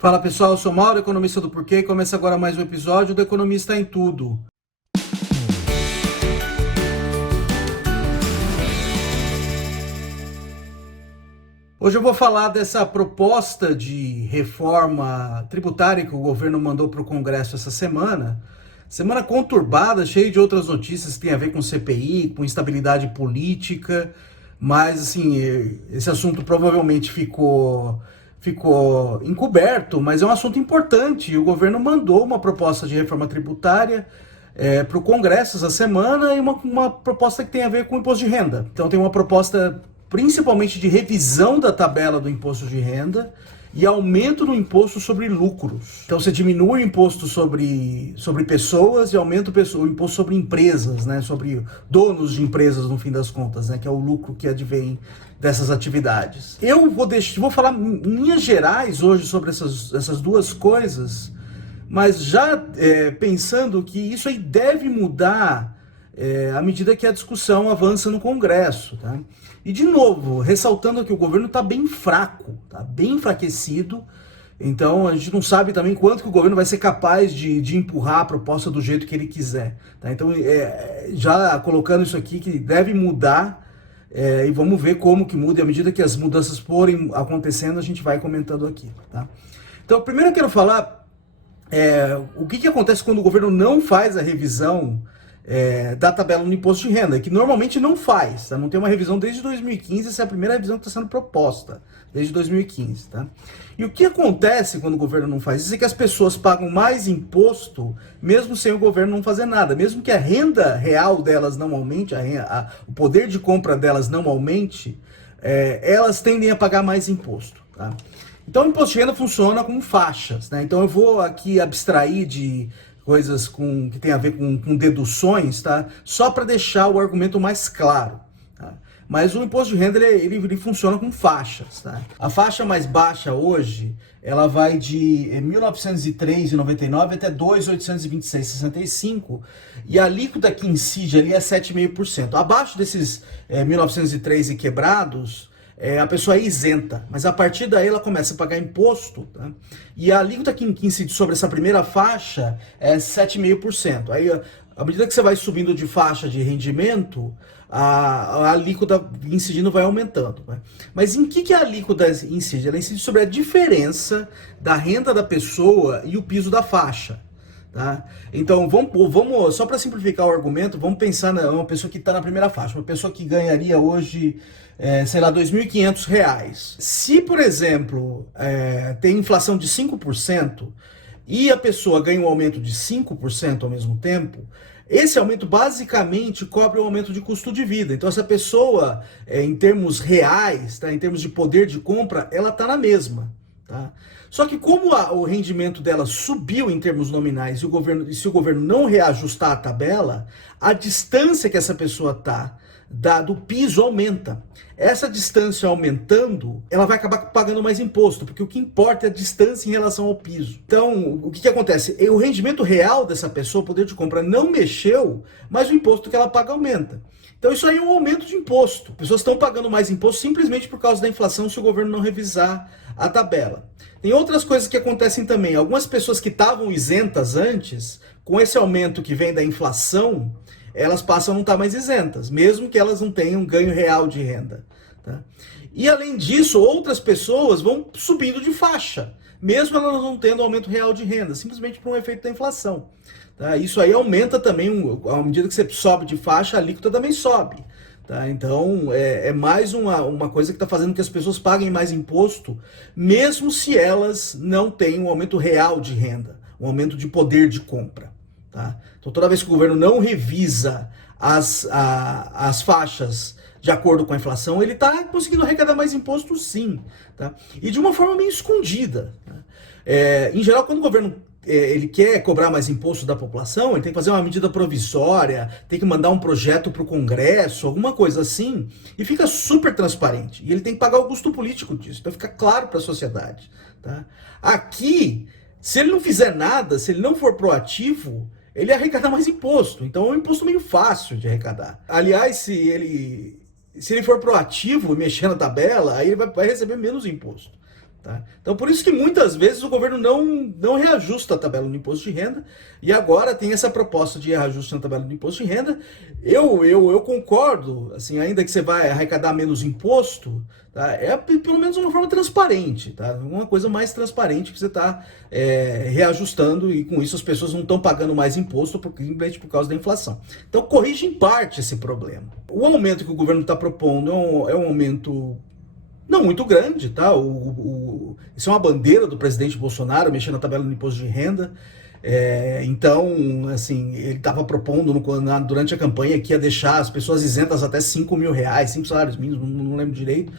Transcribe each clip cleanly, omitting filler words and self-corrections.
Fala pessoal, eu sou Mauro, economista do Porquê, e começa agora mais um episódio do Economista em Tudo. Hoje eu vou falar dessa proposta de reforma tributária que o governo mandou para o Congresso essa semana. Semana conturbada, cheia de outras notícias que tem a ver com CPI, com instabilidade política, mas assim, esse assunto provavelmente ficou encoberto, mas é um assunto importante. O governo mandou uma proposta de reforma tributária para o Congresso essa semana e uma proposta que tem a ver com o imposto de renda. Então tem uma proposta principalmente de revisão da tabela do imposto de renda e aumento no imposto sobre lucros. Então você diminui o imposto sobre pessoas e aumenta o imposto sobre empresas, né, sobre donos de empresas no fim das contas, né, que é o lucro que advém dessas atividades. Eu vou falar em linhas gerais hoje sobre essas duas coisas, mas já pensando que isso aí deve mudar à medida que a discussão avança no Congresso, tá? E, de novo, ressaltando que o governo está bem fraco, está bem enfraquecido, então a gente não sabe também quanto que o governo vai ser capaz de empurrar a proposta do jeito que ele quiser, tá? Então, já colocando isso aqui, que deve mudar, e vamos ver como que muda, e à medida que as mudanças forem acontecendo, a gente vai comentando aqui, tá? Então, primeiro eu quero falar o que acontece quando o governo não faz a revisão da tabela no imposto de renda, que normalmente não faz, tá? Não tem uma revisão desde 2015, essa é a primeira revisão que está sendo proposta, desde 2015, tá? E o que acontece quando o governo não faz isso é que as pessoas pagam mais imposto, mesmo sem o governo não fazer nada, mesmo que a renda real delas não aumente, o poder de compra delas não aumente, elas tendem a pagar mais imposto, tá? Então o imposto de renda funciona como faixas, né? Então eu vou aqui abstrair de coisas que tem a ver com deduções, tá? Só para deixar o argumento mais claro, tá? Mas o imposto de renda ele funciona com faixas, tá? A faixa mais baixa hoje, ela vai de 1.903,99 até 2.826,65 e a alíquota que incide ali é 7,5%. Abaixo desses 1.903 e quebrados, a pessoa é isenta, mas a partir daí ela começa a pagar imposto, tá? E a alíquota que incide sobre essa primeira faixa é 7,5%. Aí, à medida que você vai subindo de faixa de rendimento, a alíquota incidindo vai aumentando, né? Mas em que a alíquota incide? Ela incide sobre a diferença da renda da pessoa e o piso da faixa, tá? Então, vamos só para simplificar o argumento, vamos pensar numa pessoa que está na primeira faixa, uma pessoa que ganharia hoje, sei lá, R$ 2.500. Se, por exemplo, tem inflação de 5% e a pessoa ganha um aumento de 5% ao mesmo tempo, esse aumento basicamente cobre o aumento de custo de vida. Então, essa pessoa, em termos reais, tá, em termos de poder de compra, ela está na mesma, tá? Só que como o rendimento dela subiu em termos nominais e se o governo não reajustar a tabela, a distância que essa pessoa está do piso aumenta. Essa distância aumentando, ela vai acabar pagando mais imposto, porque o que importa é a distância em relação ao piso. Então, o que acontece? O rendimento real dessa pessoa, o poder de compra, não mexeu, mas o imposto que ela paga aumenta. Então isso aí é um aumento de imposto. Pessoas estão pagando mais imposto simplesmente por causa da inflação se o governo não revisar a tabela. Tem outras coisas que acontecem também. Algumas pessoas que estavam isentas antes, com esse aumento que vem da inflação, elas passam a não estar mais isentas, mesmo que elas não tenham ganho real de renda, tá? E além disso, outras pessoas vão subindo de faixa, mesmo elas não tendo aumento real de renda, simplesmente por um efeito da inflação, tá? Isso aí aumenta também, à medida que você sobe de faixa, a alíquota também sobe, tá? Então é mais uma coisa que está fazendo que as pessoas paguem mais imposto, mesmo se elas não têm um aumento real de renda, um aumento de poder de compra, tá? Então toda vez que o governo não revisa as faixas de acordo com a inflação, ele está conseguindo arrecadar mais imposto sim, tá? E de uma forma meio escondida, tá? Em geral, quando o governo ele quer cobrar mais imposto da população, ele tem que fazer uma medida provisória, tem que mandar um projeto para o Congresso, alguma coisa assim, e fica super transparente. E ele tem que pagar o custo político disso, então fica claro para a sociedade, tá? Aqui, se ele não fizer nada, se ele não for proativo, ele arrecada mais imposto. Então é um imposto meio fácil de arrecadar. Aliás, se ele for proativo e mexer na tabela, aí ele vai receber menos imposto, Tá? Então, por isso que muitas vezes o governo não reajusta a tabela do imposto de renda, e agora tem essa proposta de reajuste na tabela do imposto de renda. Eu concordo, assim, ainda que você vai arrecadar menos imposto, tá? É pelo menos uma forma transparente, tá? Uma coisa mais transparente que você está reajustando, e com isso as pessoas não estão pagando mais imposto simplesmente por causa da inflação. Então, corrige em parte esse problema. O aumento que o governo está propondo é um aumento não muito grande, tá? Isso é uma bandeira do presidente Bolsonaro, mexendo na tabela do imposto de renda. Então, assim, ele estava propondo durante a campanha que ia deixar as pessoas isentas até R$ 5.000, 5 salários mínimos, não lembro direito.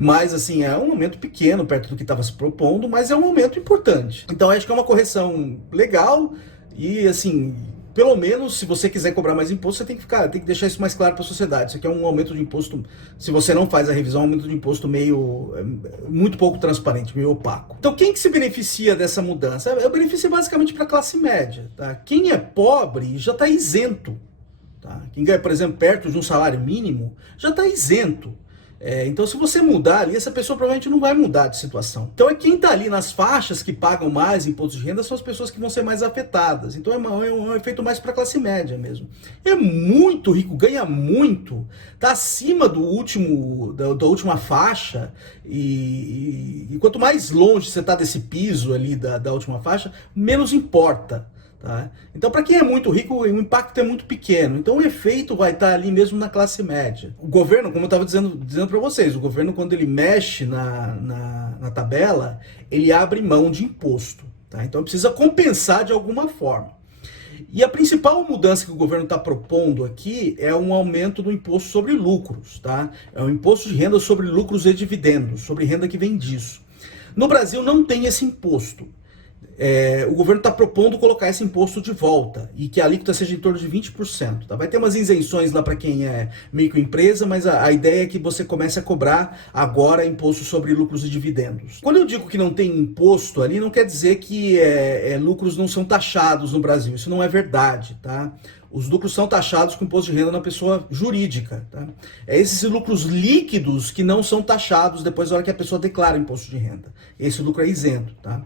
Mas, assim, é um aumento pequeno perto do que estava se propondo, mas é um aumento importante. Então, acho que é uma correção legal e, assim, pelo menos, se você quiser cobrar mais imposto, você tem que deixar isso mais claro para a sociedade. Isso aqui é um aumento de imposto, se você não faz a revisão, é um aumento de imposto muito pouco transparente, meio opaco. Então, quem que se beneficia dessa mudança? O benefício é basicamente para a classe média, tá? Quem é pobre já está isento, tá? Quem ganha, por exemplo, perto de um salário mínimo, já está isento. Então, se você mudar ali, essa pessoa provavelmente não vai mudar de situação. Então, quem está ali nas faixas que pagam mais imposto de renda são as pessoas que vão ser mais afetadas. Então, é um efeito mais para a classe média mesmo. É muito rico, ganha muito, está acima da última faixa, e quanto mais longe você está desse piso ali da última faixa, menos importa. Tá? Então, para quem é muito rico, o impacto é muito pequeno. Então, o efeito vai estar ali mesmo na classe média. O governo, como eu estava dizendo para vocês, o governo, quando ele mexe na tabela, ele abre mão de imposto. Tá? Então, precisa compensar de alguma forma. E a principal mudança que o governo está propondo aqui é um aumento do imposto sobre lucros. Tá? É um imposto de renda sobre lucros e dividendos, sobre renda que vem disso. No Brasil, não tem esse imposto. O governo está propondo colocar esse imposto de volta e que a alíquota seja em torno de 20%. Tá? Vai ter umas isenções lá para quem é microempresa, mas a ideia é que você comece a cobrar agora imposto sobre lucros e dividendos. Quando eu digo que não tem imposto ali, não quer dizer que lucros não são taxados no Brasil. Isso não é verdade, tá? Os lucros são taxados com imposto de renda na pessoa jurídica. Tá? Esses lucros líquidos que não são taxados depois da hora que a pessoa declara imposto de renda. Esse lucro é isento. Tá?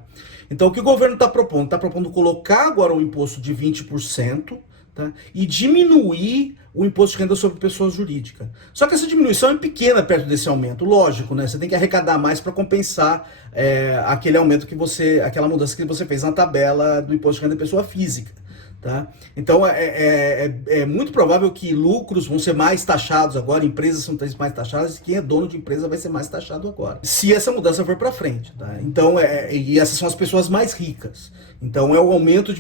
Então, o que o governo está propondo? Está propondo colocar agora um imposto de 20%, tá? E diminuir o imposto de renda sobre pessoa jurídica. Só que essa diminuição é pequena perto desse aumento. Lógico, né? Você tem que arrecadar mais para compensar aquele aumento aquela mudança que você fez na tabela do imposto de renda da pessoa física. Tá? Então, é muito provável que lucros vão ser mais taxados agora, empresas são mais taxadas, e quem é dono de empresa vai ser mais taxado agora, se essa mudança for para frente. Tá? Então, e essas são as pessoas mais ricas. Então, é o aumento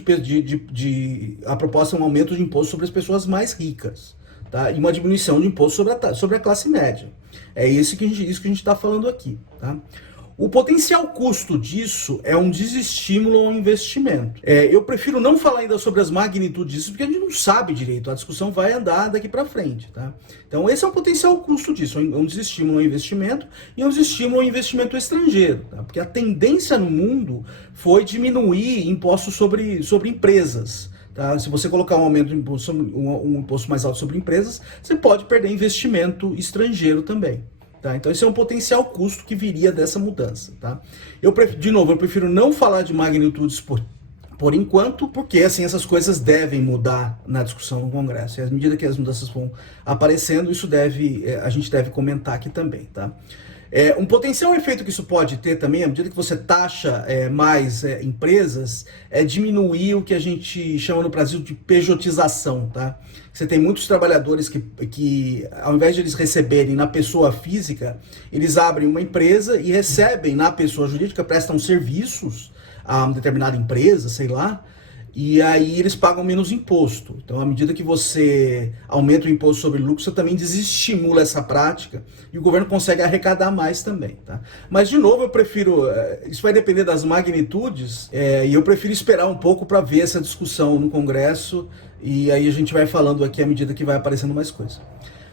a proposta é um aumento de imposto sobre as pessoas mais ricas. Tá? E uma diminuição de imposto sobre a classe média. É isso que a gente está falando aqui. Tá? O potencial custo disso é um desestímulo ao investimento. Eu prefiro não falar ainda sobre as magnitudes disso, porque a gente não sabe direito, a discussão vai andar daqui para frente. Tá? Então esse é o potencial custo disso, é um desestímulo ao investimento e um desestímulo ao investimento estrangeiro. Tá? Porque a tendência no mundo foi diminuir impostos sobre empresas. Tá? Se você colocar um imposto mais alto sobre empresas, você pode perder investimento estrangeiro também. Tá? Então esse é um potencial custo que viria dessa mudança. Tá? Eu prefiro não falar de magnitudes por enquanto, porque assim, essas coisas devem mudar na discussão no Congresso. E à medida que as mudanças vão aparecendo, a gente deve comentar aqui também. Tá? Um potencial efeito que isso pode ter também, à medida que você taxa mais empresas, é diminuir o que a gente chama no Brasil de pejotização. Tá? Você tem muitos trabalhadores que, ao invés de eles receberem na pessoa física, eles abrem uma empresa e recebem na pessoa jurídica, prestam serviços a uma determinada empresa, sei lá, e aí eles pagam menos imposto. Então, à medida que você aumenta o imposto sobre lucro, você também desestimula essa prática e o governo consegue arrecadar mais também. Tá? Mas, de novo, eu prefiro... Isso vai depender das magnitudes e eu prefiro esperar um pouco para ver essa discussão no Congresso e aí a gente vai falando aqui à medida que vai aparecendo mais coisa.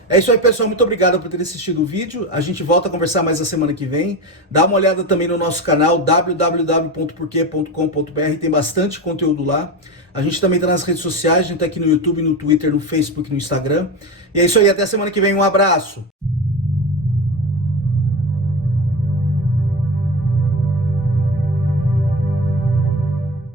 É isso aí, pessoal. Muito obrigado por ter assistido o vídeo. A gente volta a conversar mais na semana que vem. Dá uma olhada também no nosso canal www.porquê.com.br. Tem bastante conteúdo lá. A gente também está nas redes sociais. A gente está aqui no YouTube, no Twitter, no Facebook, no Instagram. E é isso aí. Até a semana que vem. Um abraço.